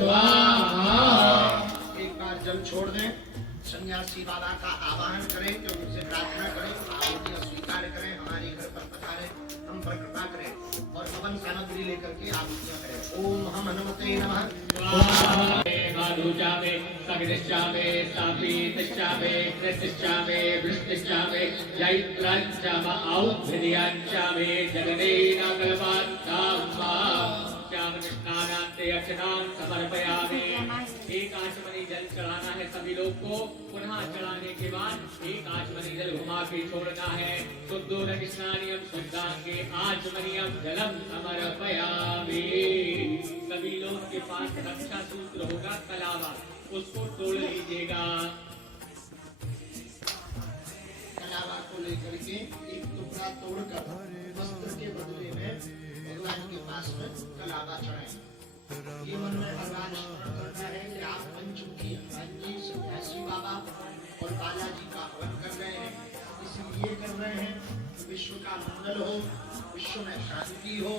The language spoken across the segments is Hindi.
स्वाहा। एक बार जल छोड़ दें, सन्यासी बाबा का आवाहन करें, जो उनसे प्रार्थना करें, आहुतियां स्वीकार करें, हमारे घर पर पधारे, हम पर कृपा करें और हवन सामग्री लेकर के आहुतियां करें। ओम हम हनुमते नमः। माधुचामे सविदिश्चामे सापीतिश्चामे कृतिश्चामे वृष्टिश्चामे जैत्राञ्चाम औद्भिर्याञ्चामे जगदेन कल्पान्ताम्मा श्याम कृष्णानान्ते अर्चनां समर्पयामि। एक आचमनी जल चढ़ाना है सभी लोग को। पुनः चढ़ाने के बाद एक आचमनी जल घुमा के छोड़ना है। शुद्धोदक स्नानियम शुद्धांगे आचमनीयम जलम समर्पयामि। सभी लोग के पास रक्षा सूत्र होगा कलावा, उसको तोड़ लीजिएगा। कलावा को लेकर के एक टुकड़ा तोड़कर वस्त्र के बदले में भगवान के पास में कलावा चढ़ाएं। ये मन में भगवान स्मरण करना है कि आप पंचमुखी हनुमान जी, सन्यासी बाबा और बालाजी का हवन कर रहे हैं। इसलिए कर रहे हैं कि विश्व का मंगल हो, विश्व में शांति हो।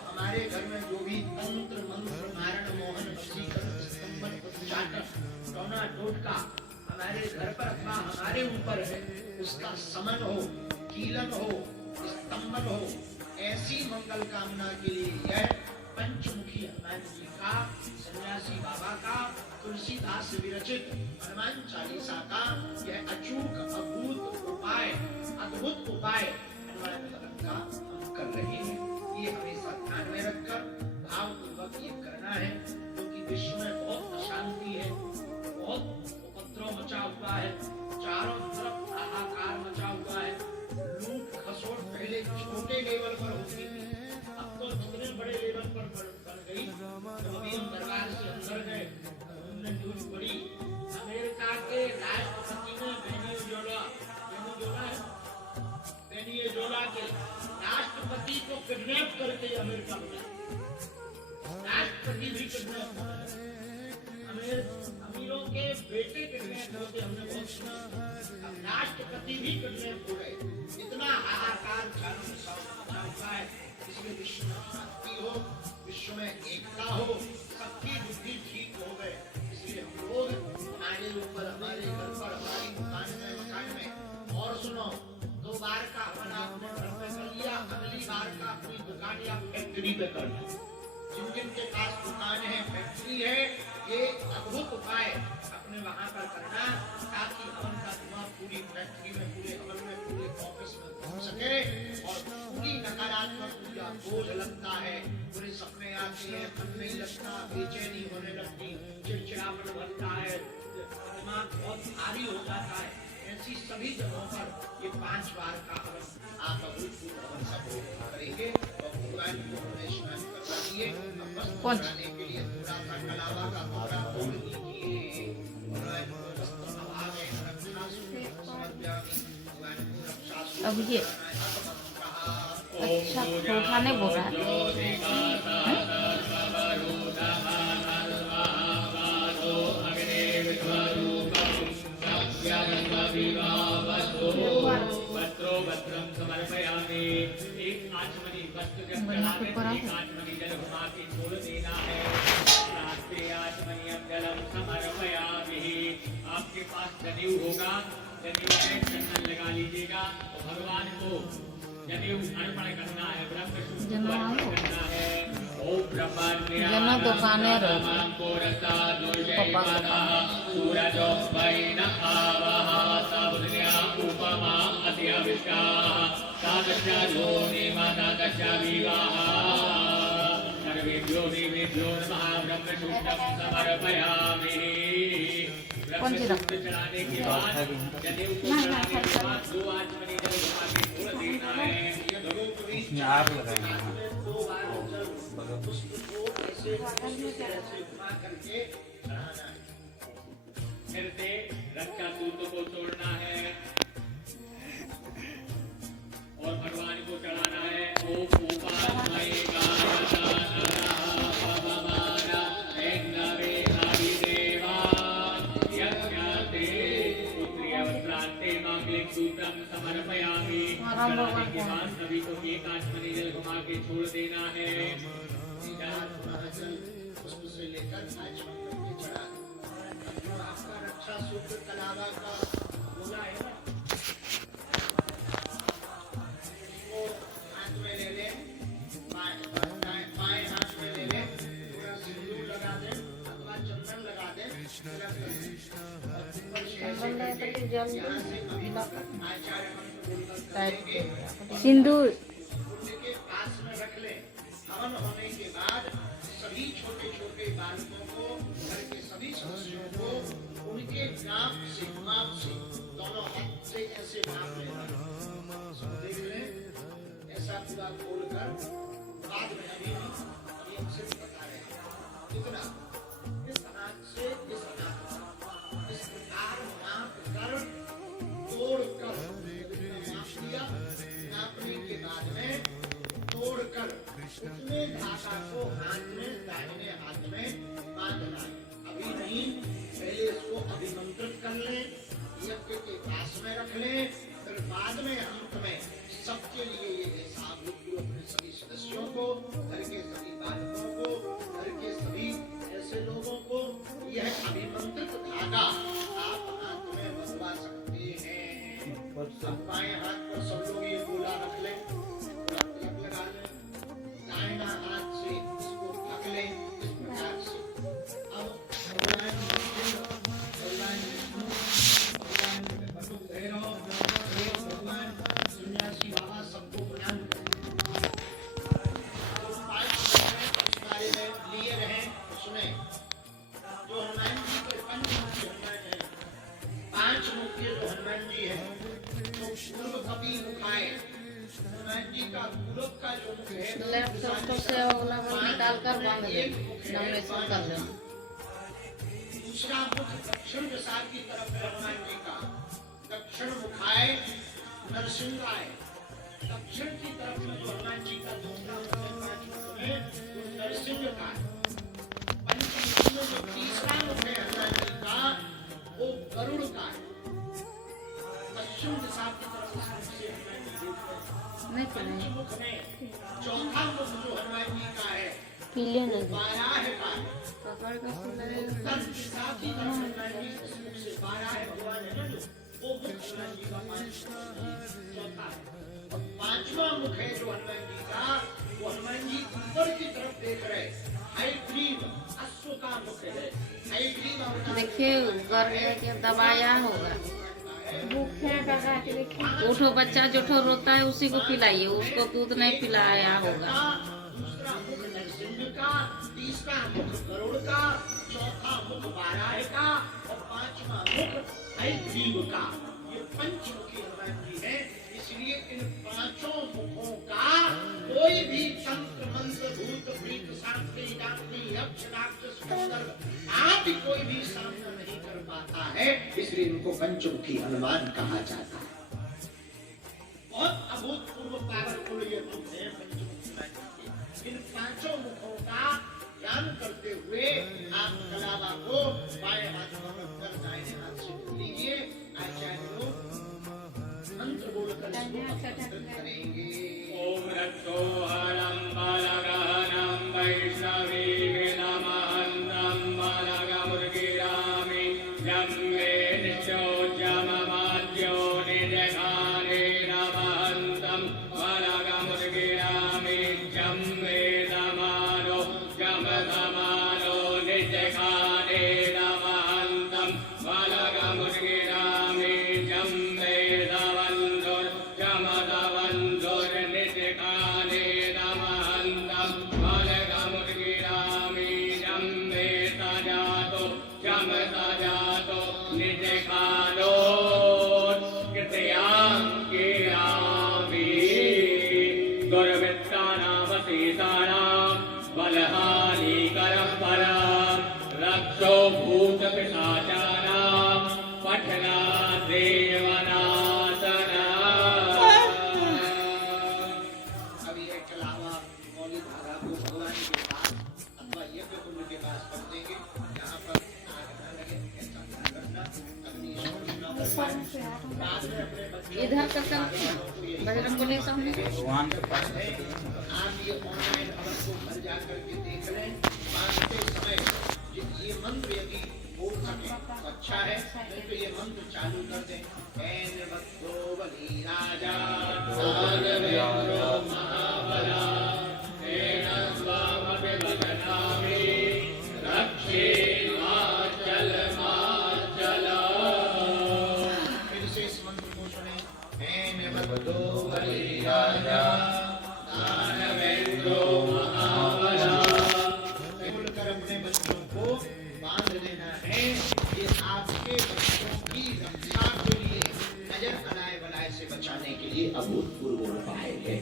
हमारे घर में जो भी तंत्र मंत्र मारण मोहन वशीकरण स्तंभन उच्चाटन टोना टोटका हमारे घर पर अथवा हमारे ऊपर है, उसका समन हो, कीलन हो, स्तंभन हो। ऐसी मंगल कामना के लिए यह पंचमुखी हनुमान जी का, सन्यासी बाबा का, तुलसीदास विरचित हनुमान चालीसा का यह अचूक अद्भुत उपाय हनुमान भगवान का हम कर रहे हैं। ये हमेशा ध्यान में रखकर भाव पूर्वक ये करना है, क्योंकि विश्व में बहुत अशांति है, बहुत उपद्रव मचा हुआ है, चारों तरफ हाहाकार मचा हुआ है। लूट खसोट पहले छोटे लेवल पर होती थी, अब तो इतने बड़े लेवल पर बढ़ गई। जब अभी हम दरबार से अंदर गए, हमने न्यूज पढ़ी, अमेरिका के राष्ट्रपति ने वेनेजुएला के राष्ट्रपति को किडनैप करके अमेरिका में, राष्ट्रपति भी किडनैप हो गए। अमीरों के बेटे किडनैप होते हमने बहुत सुना, अब राष्ट्रपति भी किडनैप हो गए। इतना हाहाकार चारों में हुआ है। इसलिए विश्व में शांति हो, विश्व में एकता हो, सबकी बुद्धि ठीक हो गए। इसलिए हम लोग हमारे ऊपर, हमारे घर पर, हमारी दुकान में, मकान में, और सुनो, 2 बार का हवन आपने घर पे कर लिया, अगली बार का अपनी दुकान या फैक्ट्री पे करना। जिन जिन के पास दुकान है, फैक्ट्री है, ये अद्भुत उपाय अपने वहां पर करना, ताकि हवन का धुआं पूरी फैक्ट्री में, पूरे हवन में, पूरे ऑफिस में पहुंच सके और पूरी नकारात्मक ऊर्जा बोझ लगता है, पूरे सपने आते हैं, मन नहीं लगता, बेचैनी होने लगती, चिड़चिड़ापन बढ़ता है, दिमाग बहुत भारी हो जाता है। ऐसी सभी जगहों पर ये 5 बार का हवन आप अभूतपूर्व हवन सब करेंगे और भगवान को स्मरण करवा दिए। वस्त्र चढ़ाने के लिए थोड़ा सा कलावा का टुकड़ा तोड़ दीजिए। भगवान को वस्त्र अभाव है, रक्षा समर्पयामि। भगवान को रक्षा अब ये अच्छा धोखा नहीं बोल रहा है। वस्त्रं समर्पयामि। एक आचमनी वस्त्र जब चढ़ावे तो एक आचमनी जल घुमा के छोड़ देना है। शास्त्रीय आचमनीयम जलम समर्पयामि। आपके पास जनेऊ होगा, जनेऊ में चंदन लगा लीजिएगा और भगवान को जनेऊ अर्पण करना है, ब्रह्म सूत्र अर्पण करना है। ओम ब्रह्मण्य दुकाने सूरजो वैन आवः सावुन्या उपमा अत्यविष्का तादृशा लोनिमादादशा विवाह सर्वेभ्यो देवेभ्यो नमः। ब्रह्मसूत्रं समर्पयामि। ब्रह्मसूत्र चढ़ाने के बाद जनेऊ चढ़ाने के बाद 2 आचमनी जल घुमा के छोड़ देना है। आग लगाएंगे फिर से रक्षा सूत्र को छोड़ना है और भगवान को चढ़ाना है। ओम सूत्रम समर्पयामि। चढ़ाने के बाद सभी को एक आचमनी जल घुमा के छोड़ देना है। से लेकर आचमन करके चढ़ा दें। जो आपका रक्षा सूत्र कलावा का बोला है ना, वो हाथ में ले ले, बाएं हाथ में ले ले, थोड़ा सिंदूर लगा दे अथवा चंदन लगा दे, सिंदूर के पास में रख ले। हवन होने के बाद सभी छोटे छोटे बालकों को, घर के सभी सदस्यों को उनके नाक से दोनों हाथ से ऐसे नाप लेना। देख ले, ऐसा पूरा खोलकर बाद में अभी हमसे बता रहे हैं कितना इस हाथ से इस हाथ इस प्रकार नाप कर तोड़ कर नाप लिया। नापने के बाद में तोड़कर उसमें धागा को हाथ में दाहिने हाथ में बांधना है। अभी नहीं, पहले इसको अभिमंत्रित कर ले, यज्ञ के पास में रख ले, फिर बाद में अंत में सबके लिए ये जैसा आप लोग अपने सभी सदस्यों को, घर के सभी बालकों को, घर के सभी ऐसे लोगों को यह अभिमंत्रित धागा आप हाथ में बंधवा सकते हैं। बाएं हाथ पर सब लोग ये गोला रख ले, तिलक लगा ले, दाहिना हाथ से इसको ढक ले इस प्रकार से। अब भगवान विष्णु, भगवान सन्यासी बाबा सबको प्रणाम करें। तो 5 मिनट इस बारे में लिए रहे, सुने। जो हनुमान जी के पंचमुखी हनुमान है, 5 मुखी जो हनुमान जी है, तो पूर्व कपि मुखाए हनुमान जी का पूरब का जो मुख है, लैपटॉप से अगला निकाल कर बांध दे, नॉमिनेशन कर ले। दूसरा मुख दक्षिण दिशा की तरफ है हनुमान जी का, दक्षिण मुखाए नरसिंहाय। दक्षिण की तरफ में जो हनुमान जी का दूसरा मुख है 5 मुख में, वो नरसिंह का है। पंचमुख में जो तीसरा मुख है हनुमान जी का, वो गरुड़ का है। पश्चिम दिशा की तरफ से हनुमान जी देखते हैं। नहीं चले पंचमुख में चौथा मुख जो हनुमान जी का है, पीले नहीं बाराह का है। पकड़ के सुनाए उत्तर दिशा की तरफ हनुमान जी इस मुख से बाराह भगवान है ना, जो वो मुख हनुमान जी का चौथा है। और 5वां मुख है जो हनुमान जी का, वो हनुमान जी ऊपर की तरफ देख रहे, हयग्रीव अश्व का मुख है। हयग्रीव देखिए ऊपर के दबाया होगा। उठो बच्चा जो ठो रोता है उसी को पिलाइए, उसको दूध नहीं पिलाया होगा। दूसरा मुख नरसिंह का, तीसरा मुख गरुड़ का, चौथा मुख बाराह का और 5वां मुख हयग्रीव का। ये पंचमुखी हनुमान जी है। इसलिए इन 5 मुखों का कोई भी तंत्र मंत्र भूत प्रेत शांति डाकनी यक्ष राक्षस गंधर्व आदि कोई भी सामना नहीं कर पाता है, इसलिए इनको पंचमुखी हनुमान कहा जाता है। बहुत अभूतपूर्व पावरफुल ये मुख है पंचमुखी हनुमान जी। इन 5 मुखों का ध्यान करते हुए आप कलावा को बाएं हाथ में रखकर दाहिने हाथ से लीजिए। आचार्य लोग मंत्र बोलकर इसको अभिमंत्रित करेंगे। ओम रक्षोहरं बालगहनं वैष्णवीर्नमहन्तं बालगमुर्गिरामि यं मे निश्चोज्यममाद्यो निजघाने नमहन्तं बालगमुर्गिरामि यं मे दमानो जमधमानो निजघाने नमहन्तं बालगमुर्गिरामि यं मे दवन्दुर् जमदवन्दुर्निजघाने नमहन्तं बालगमुर्गिरामि यं मे तजातो जमदजातो निजघानोत्कृत्याङ्गिरामि दुर्वृत्तानामशेषाणां बलहानिकरं परं रक्षो भूतपिशाचानां पठनाद्रेवनाशना। अभी ये कलावा मौलिक धारा को भगवान के पास अथवा यज्ञ कुंड के पास कर देंगे। यहाँ पर आग न लगे ऐसा ध्यान रखना। अग्नि न हो पाए। बाद में अपने बच्चों इधर का सब बजरंगबली सामने भगवान के पास आप ये ऑनलाइन खबर को घर जा करके देख लें। बांधते समय अच्छा है तो ये मंत्र चालू कर दें। हे निर्भद्रो बलि राजा साधवेन्द्रो महाबला तेन स्वामपि वदनामि रक्षेमाचल माचला। फिर से इस मंत्र को सुने। हे निर्भद्रो बलि राजा दानवेन्द्रो महाबला। बोलकर अपने बच्चों को बांध देना है। ये आपके बच्चों की रक्षा के लिए, नजर अनाए बनाए से बचाने के लिए अभूतपूर्व उपाय है।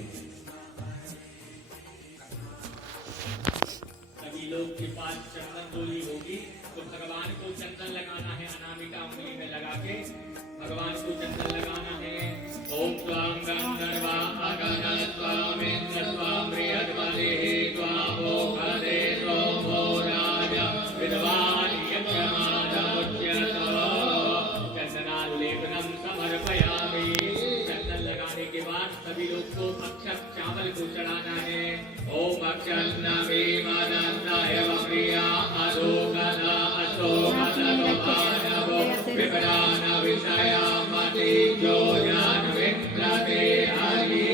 सभी लोग के पास चंदन डोली होगी तो भगवान को चंदन लगाना है। अनामिका उंगली में लगा के भगवान को चंदन लगाना है। ओम त्वां गंधर्वा अगन स्वामिन्द्र त्वां बृहद्बलिः त्वां ओषधे सोमो राजा विद्वान् यज्ञमादमुच्यत। चंदनालेपनम समर्पयामि। चंदन लगाने के बाद सभी लोग को अक्षत चावल को चढ़ाना है। ओम अक्षन्नमे मदन्ताय प्रिया अधोगना अशोकनवो विपदान विषया मति जो ज्ञान विक्रते हरि।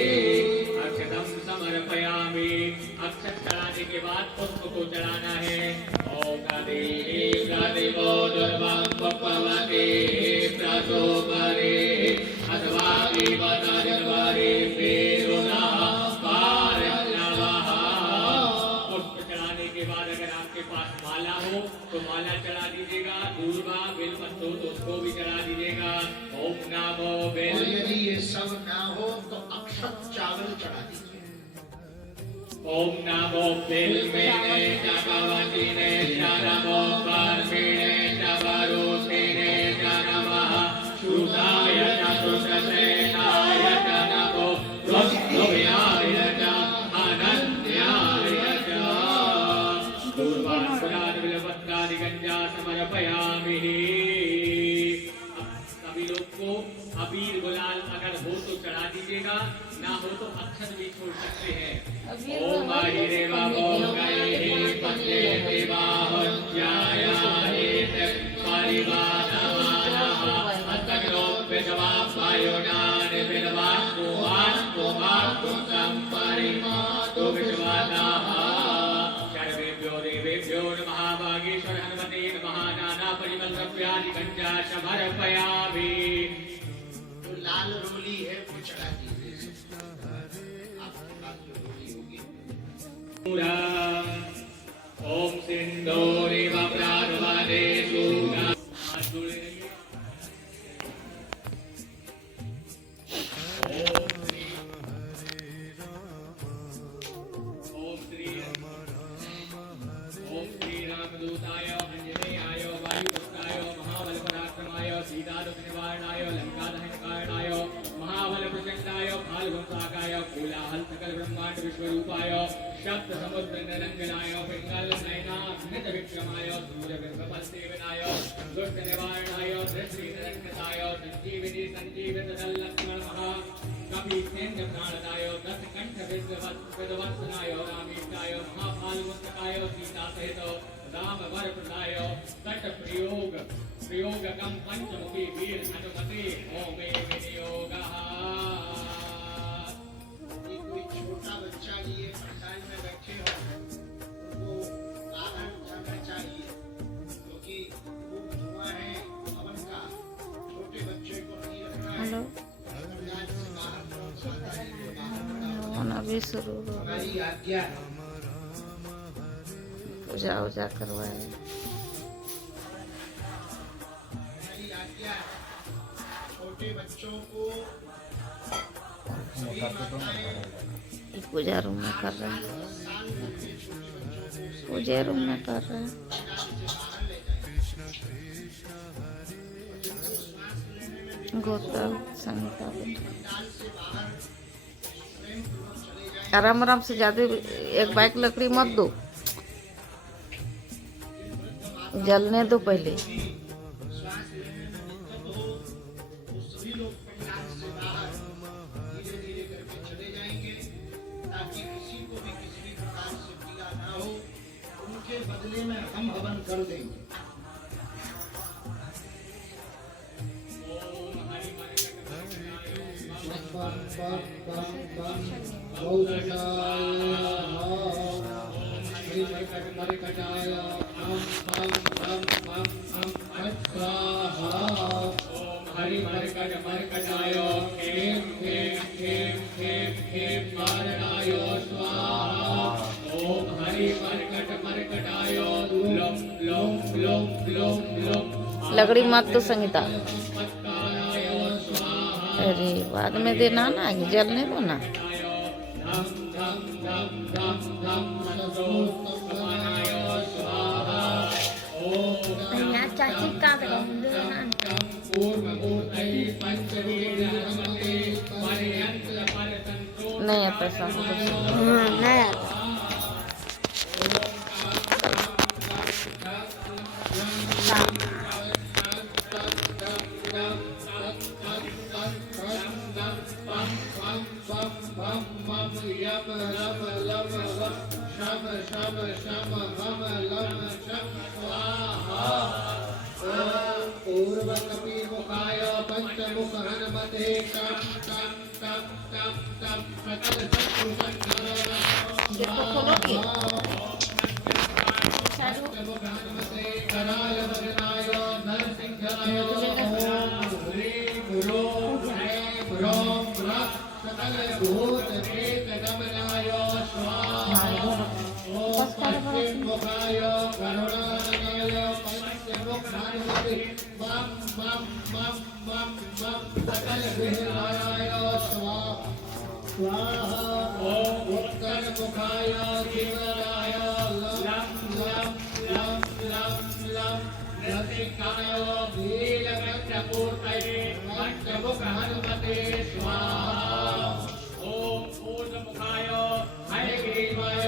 अक्षतम समर्पयामि। अक्षत चढ़ाने के बाद पुष्प को चढ़ाना है। ओम गदिवो दुर्वं पवते प्रसोपरे अथवा विवदर्वरे पेरुना पारण्यवः। पुष्प चढ़ाने के बाद अगर आपके पास माला हो तो माला चढ़ा दीजिएगा। दूर्वा बिलपत्र हो तो उसको भी चढ़ा दीजिएगा। ओम नमो और बिल। यदि ये सब ना हो तो अक्षत चावल चढ़ा दीजिए। ओम नमो बिल्वेने भगवतीने नमो कर्मिणे नवरूपिणे नमः श्रुताय चतुर्सेनाय नमो रुद्रव्याय अनन्याय च। दूर्वापुरान् बिल्वपत्रादि गंजा समर्पयामि। सभी लोग को अबीर गुलाल अगर हो तो चढ़ा दीजिएगा, ना हो तो अक्षत भी छोड़ सकते हैं। ओम आहिरेवा ओम गाये पत्ते देवाहुज्यायाहेत परिवारमानः अतग्नो विद्वा वायुनान विद्वास्तुमास्तु संपरिमातु विश्वानाः। सर्वेभ्यो देवेभ्यो नमः। भागेश्वर हनुमते नमः। नाना परिमल द्रव्यादि गंजा समर्पयामि। जो लाल रोली है वो चढ़ा दीजिए। आपके पास जो रोली होगी। ओम सिंदूरिव प्राणवदेषु हाथ जोड़े रहिए। ओम श्री रामदूताय अंजनेयाय वायुपुत्राय महाबलपराक्रमाय सीतादुःखनिवारणाय लंकादहनकारणाय महाबलप्रचण्डाय फाल्गुनसाकाय कोलाहल सकल ब्रह्मांड विश्वरूपाय शब्द समुद्र निरंजनाय पिंगल नयनाघ्नित विक्रमाय सूर्यबिंबफलसेवनाय दुष्ट निवारणाय दृष्टि निरंजनाय संजीविनी संजीवित लक्ष्मण महा कपि सेन्द्र प्राणदाय दस कंठ विद्वत्सनाय रामेशाय महाफाल्गुनसकाय सीता सहित राम वर प्रदाय तट प्रयोगकम पंचमुखी वीर हनुमते ओमे विनियोगः। कोई छोटा बच्चा लिए पंडाल में बैठे हो उनको बाहर जाना चाहिए, क्योंकि वो धुआं है हवन का। छोटे बच्चे को नहीं रखना है। हेलो पंडाल से बाहर कौन सा आता है जो बाहर खड़ा हो। होना भी शुरू हो गया। हमारी आज्ञा है। पूजा उजा करवाए। हमारी आज्ञा है। छोटे बच्चों को सभी माताएं पूजा रूम में कर रहे हैं। साल भर के छोटे बच्चों को पूजा रूम में कर रहे हैं। पंडाल से बाहर ले जाएं। गौतम संहिता पंडाल से बाहर स्वयं चले जाएं। आराम आराम से ज्यादा एक बाइक लकड़ी मत दो, जलने दो पहले। श्वास लेने में दिक्कत हो तो सभी लोग पंडाल से बाहर धीरे धीरे करके चले जाएंगे, ताकि किसी को भी किसी भी प्रकार से पीड़ा ना हो। उनके बदले में हम हवन कर देंगे। मरकटाय हम स्वाहा हरि मरकट मरकटाय खेम खेम खेम खेम खेम मारणाय स्वाहा ओम हरि मरकट मरकटाय लम लम लम लम लम लकड़ी मत तो संगीता। मत्काराय स्वाहा अरे बाद में देना ना, जलने दो ना। धम धम धम धम धम मनसोत्तमानाय स्वाहा ओम चाची का नहीं आता साफ। नहीं आता। पूर्वकपिमुखाय पंचमुख हनुमते कं कं कं कं कं सकल देखो खोलोगी? पंचमुख हनुमते कराय वरदाय नरसिंहाय ओम ह्रीं ह्रों ह्रैं ह्रौं ह्रः सकल भूत प्रेत गमनाय स्वाहा ओम पश्चिमुखाय करुणाननाय पंचमुख हनुमते मम मम मम मम मम सकल विहराय स्वाहा ओम उत्तरमुखाय धीवराय लम लम लम लम लम रसिकाय नीलकण्ठपूर्तये पंचमुख हनुमते स्वाहा ओम ऊर्ध्वमुखाय हयग्रीवाय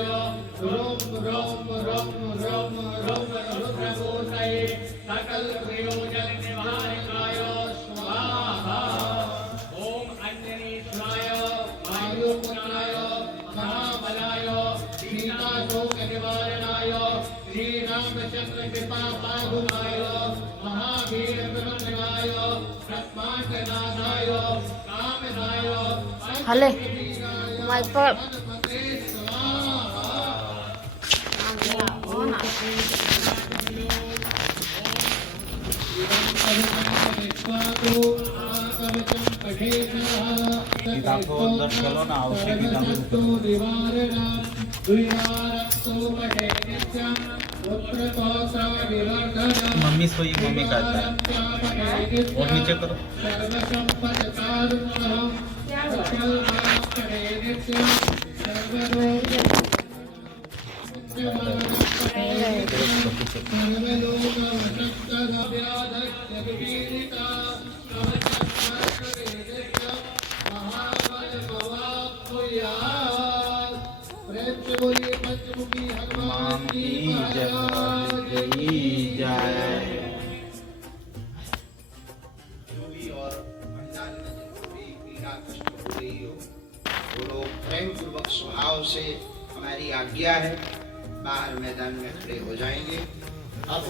रोम रोम रोम रोम रोम रुद्रमूर्तये सकल प्रयोजन निवारकाय स्वाहा ओम अंजनीश्वराय वायुपुत्राय महाबलाय सीताशोक निवारणाय श्रीरामचंद्र कृपा पादुकाय महावीर प्रबंधकाय ब्रह्मांडनाथाय कामदाय हले माइक पर हनुमते स्वाहा हो ना। गीता को अंदर चलो ना, उसे गीता में मम्मी सोई, मम्मी का आता है। और नीचे करो। हनुमान की जय। जो भी और पंडाल में जिनको भी पीड़ा कष्ट हो रही हो, वो लोग प्रेम पूर्वक स्वभाव से, हमारी आज्ञा है, बाहर मैदान में खड़े हो जाएंगे। अब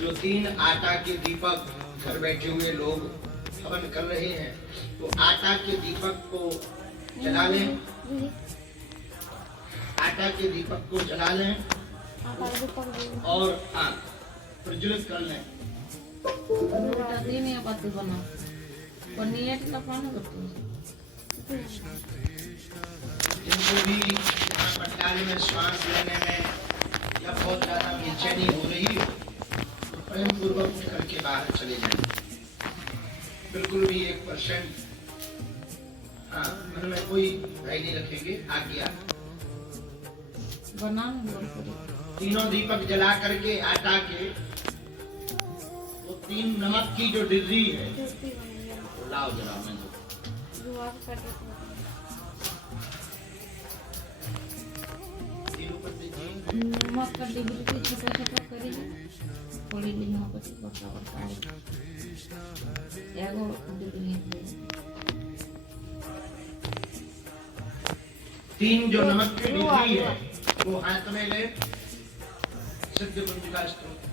जो 3 आटा के दीपक घर बैठे हुए लोग हवन कर रहे हैं, तो आटा के दीपक को जला लें, आटा के दीपक को जला लें और आग प्रज्वलित कर लें। बाती बना पनीर लपाना करते जिनको भी यहाँ पंडाल में श्वास लेने में या बहुत ज्यादा बेचैनी हो रही हो, तो प्रेम पूर्वक निकल के बाहर चले जाएं। बिल्कुल भी 1% मन में कोई भय नहीं रखेंगे। आज्ञा बना 3 दीपक जला करके आटा के, वो 3 नमक की जो डिर्री है, वो लाओ जरा मैं नमक का डिब्बी को छोटा छोटा करेंगे थोड़ी भी नमक की बड़ा बड़ा एगो डिब्बी 3 जो नमक की डिर्री है, वो हाथ में ले, सिद्ध कुंजिका स्तोत्र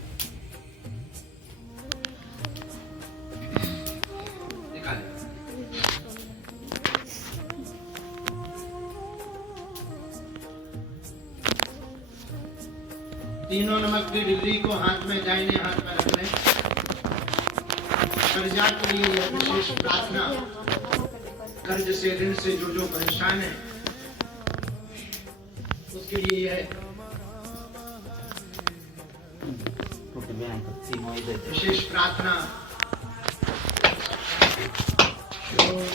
निकाले। तीनों नमक की डिग्री को हाथ में दाहिने हाथ में रख लें। कर्जा के लिए यह विशेष प्रार्थना, कर्ज से ऋण से जो परेशान है उसके लिए यह विशेष प्रार्थना।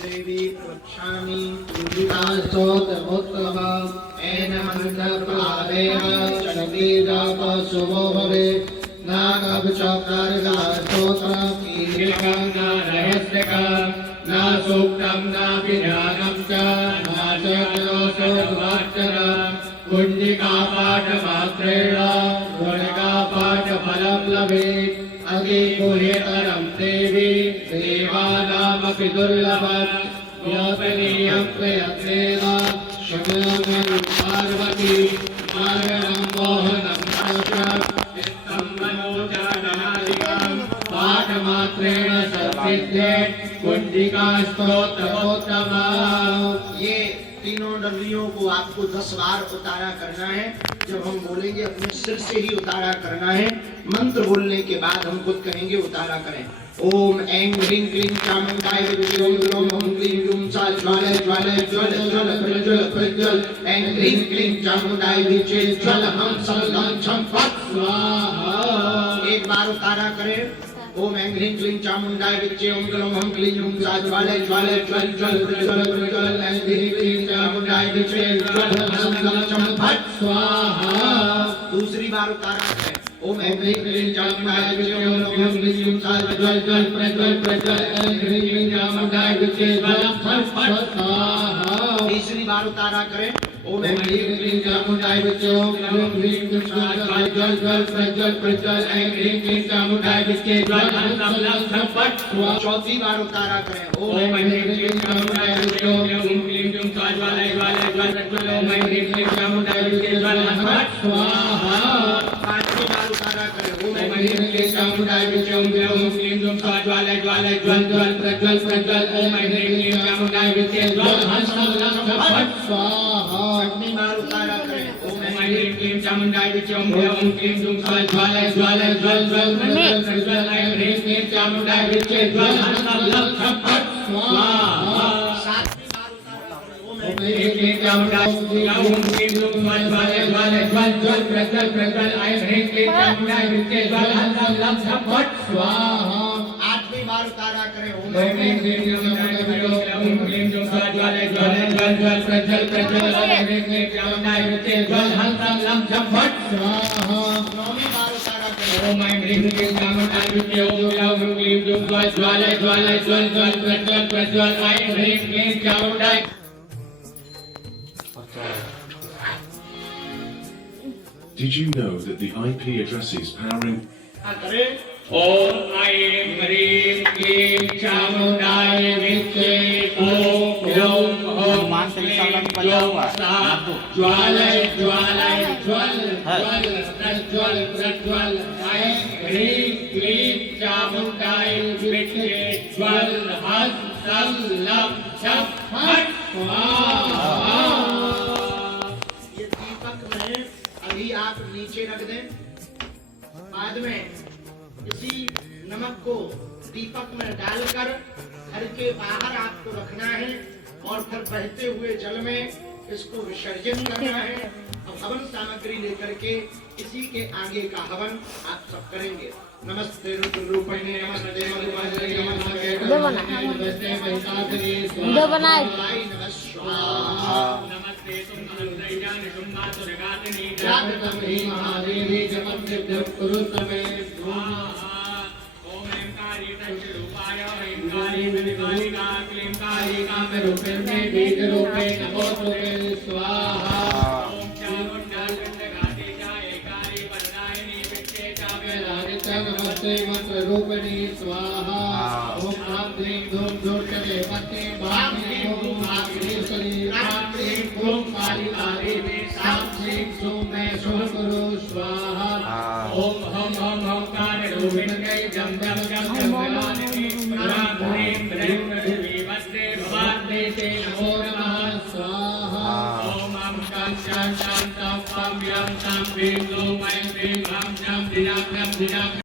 देवी प्रक्षामि एन मंत्रप्रभावेन चलति जापशुभो भवेत्। नागभचकारस्तोत्रम् ईरिकं न रहस्यकं न सूक्तं नापि ध्यानं च न चक्रोषवाचनं कुञ्जिकापाठमात्रेण गुणिकापाठफलं लभेत्। अतिगुह्यतरं देवी देवानामपि दुर्लभं गोपनीयं प्रयत्नेन शमनं पार्वती मार्गं मोहनं चित्तं मनोजानादिकं पाठमात्रेण सर्वसिद्ध्येत् कुञ्जिका स्तोत्रोत्तमा। ये तीनों डमरियों को आपको 10 बार उतारा करना है। जब हम बोलेंगे अपने सिर से ही उतारा करना है। मंत्र बोलने के बाद हम खुद कहेंगे उतारा करें। ओम ऐं ह्रीं क्लीं चामुण्डाय विद्महे ओम ह्रौं क्लीं ह्रूं सा ज्वालय ज्वालय ज्वल ज्वल प्रज्वल प्रज्वल। ऐं ह्रीं क्लीं चामुण्डाय विद्महे ज्वल हम सम लं छं फट् स्वाहा। एक बार उतारा करें। ओम ऐं ह्रीं क्लीं चामुण्डाय विद्महे ओम ह्रौं क्लीं ह्रूं सा ज्वालय ज्वालय ज्वल ज्वल प्रज्वल प्रज्वल। ऐं ह्रीं क्लीं चामुण्डाय विद्महे ज्वल हम लं छं फट् स्वाहा। दूसरी बार उतारा करें। ओम ऐं ह्रीं क्लीं चामुण्डाय विद्महे ओम ह्रौं क्लीं ह्रूं सा ज्वल ज्वल प्रज्वल प्रज्वल। ऐं ह्रीं क्लीं चामुण्डाय विद्महे ज्वल फट् फट् स्वाहा। तीसरी बार उतारा करें। ओम ऐं ह्रीं क्लीं चामुण्डाय विद्महे ओम ह्रौं क्लीं ह्रूं सा ज्वल ज्वल प्रज्वल प्रज्वल। ऐं ह्रीं क्लीं चामुण्डाय विद्महे ज्वल फट् स्वाहा। चौथी बार उतारा करें। ओम ऐं ह्रीं क्लीं चामुण्डाय विद्महे ओम ह्रौं क्लीं ह्रूं सा ज्वालय ज्वालय ज्वल प्रज्वल। ओम ऐं ह्रीं क्लीं चामुण्डाय विद्महे ज्वल फट् स्वाहा। पांचवी बार उतारा करें। ओम ऐं ह्रीं क्लीं चामुण्डाय विद्महे ओम ह्रौं क्लीं ह्रूं सा ज्वालय ज्वालय ज्वल ज्वल प्रज्वल प्रज्वल। ओम ऐं ह्रीं क्लीं चामुण्डाय विद्महे ज्वल फट् स्वाहा। छठवीं बार उतारा करें। ओम ऐं ह्रीं क्लीं चामुण्डाय विद्महे ओम ह्रौं क्लीं ह्रूं सा ज्वालय ज्वालय ज्वल ज्वल प्रज्वल प्रज्वल। ऐं ह्रीं क्लीं चामुण्डाय विद्महे ज्वल फट् स्वाहा। सातवीं बार उतारा करें। ओम ऐं ह्रीं क्लीं चामुण्डाय विद्महे ओम क्लीं ह्रूं सा ज्वालय ज्वालय ज्वल ज्वल प्रज्वल प्रज्वल। ऐं ह्रीं क्लीं चामुण्डाय विद्महे ज्वल फट् स्वाहा। आठवीं बार उतारा करें। ओम ऐं ह्रीं क्लीं चामुण्डाय विद्महे ओम क्लीं ह्रूं सा ज्वालय ज्वालय ज्वल ज्वल प्रज्वल प्रज्वल। ऐं ह्रीं क्लीं चामुण्डाय विद्महे ज्वल फट् स्वाहा। नौवीं बार उतारा करें। ओम ऐं ह्रीं क्लीं चामुण्डाय विद्महे ओम क्लीं ह्रूं सा ज्वालय ज्वालय ज्वल ज्वल प्रज्वल प्रज्वल। ऐं ह्रीं क्लीं चामुण्डाय। Did you know that the IP addresses powering ओम ऐं ह्रीं क्लीं चामुण्डाय विद्महे ओम ह्रौं क्लीं ह्रूं सा ज्वालय ज्वालय ज्वल ज्वल प्रज्वल प्रज्वल। ऐं ह्रीं क्लीं चामुण्डाय विद्महे ज्वल हस्तं लं छं फट् स्वाहा। ये दीपक में अभी आप नीचे रख दें। बाद में इसी नमक को दीपक में डालकर घर के बाहर आपको रखना है और फिर बहते हुए जल में इसको विसर्जन करना है। अब हवन सामग्री लेकर के इसी के आगे का हवन आप सब करेंगे। नमस्ते रूपैणे नमस्ते मधुमाधुरी नमस्ते नमस्ते महिषासुरी स्वाहा नमः स्वाहा। नमस्ते तुम सुंदरैयानि जातकं हि महादेवी जपं सिद्धिं कुरु तमे स्वाहा। ओम ऐं कारितरूपाय ऐं कारिका क्लीं कारिकामरूपिणे बीजरूपे नमोस्तुते स्वाहा। ओम चामुण्डाचण्डघातिकाय वरदायिनी विद्ये चावेलादित्य नमस्ते मंत्ररूपिणी स्वाहा। ओम ह्रां क्लीं धूं धूर्तते पत्ते भाग्ने ओम भाग्नेश्वरी ह्रां क्लीं धूं कालिकादेवी सां क्लीं सौं मे शुभ कुरु स्वाहा। ओम हम कारणरूपिणे जं जं जं जलानिधि ह्रां ह्रीं ह्रीं पृथिवी वद्रे भवाद्देशे नमो नमः स्वाहा। ओम शांतां पम्यं सां भीं ग्लूं ऐं भीं ह्रां ह्रां धिरां ह्रां धिरां